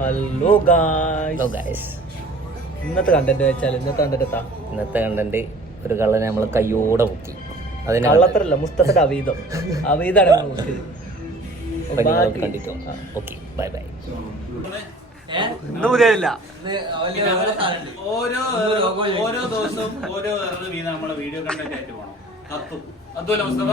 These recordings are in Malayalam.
ഹലോ ഗായ്സ് ഹലോ ഗായ്സ് ഇന്നത്തെ കണ്ടന്റ് വെച്ചാൽ ഇന്നത്തെ കണ്ടന്റ് എത്താ ഇന്നത്തെ കണ്ടന്റ് ഒരു കള്ളനെ നമ്മൾ കയ്യോടെ പൊക്കി അതിന് കള്ളത്രല്ല മുസ്തഫയുടെ അവീതം അവീതാണ് കണ്ടിട്ടോ ഓക്കെ ബൈ ബൈ ഓരോ ദിവസവും ഓരോ വേറെ വീണ് നമ്മളെ വീഡിയോ കണ്ടൊക്കെ ആയിട്ട് പോകണം അതുമല്ല മുസ്തഫ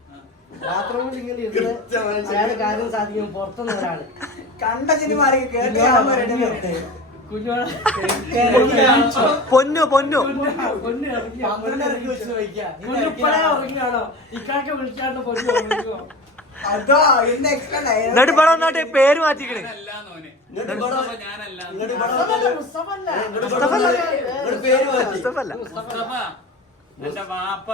കാര്യം സാധിക്കും പുറത്തുനിന്ന് കണ്ട സിനിമ പൊന്നു പൊന്നു പൊന്നു പടം എന്നാട്ട് പേര് മാറ്റിക്കണേ മുസ്തഫല്ല മുസ്തഫല്ല മുസ്തഫ വാപ്പ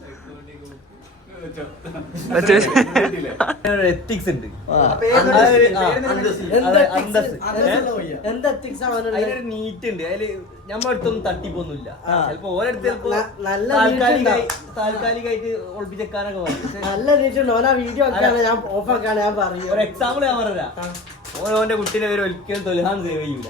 എത്തിക്സ് ഉണ്ട് അതിനൊരു നീറ്റ് ഉണ്ട് അതില് നമ്മടുത്തൊന്നും തട്ടിപ്പൊന്നുമില്ല ചിലപ്പോ ഓരോരുത്തർ താൽക്കാലികമായിട്ട് ഒളിപ്പിച്ചേക്കാനൊക്കെ നല്ല നീറ്റ് ഉണ്ട് ഓന വീഡിയോ ഞാൻ ഓഫാക്കാണ് ഞാൻ പറയും ഒരു എക്സാമ്പിൾ ഞാൻ പറഞ്ഞ ഓരോന്റെ കുട്ടീനെ ഒരിക്കലും തൊലഹാൻ സേവ് ചെയ്യില്ല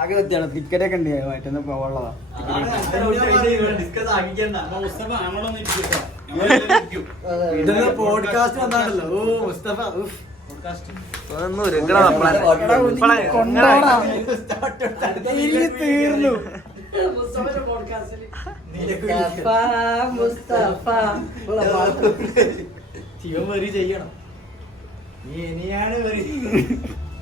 ആകെ വെച്ചാണ് ടിക്കറ്റ് ഒക്കെ ഉണ്ട് മറ്റൊന്ന് പോകാനുള്ളതാ ചെയ്യണം ഇനിയാണ്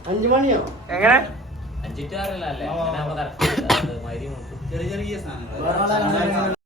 എങ്ങനെ അഞ്ചിട്ടാറില്ല അല്ലേ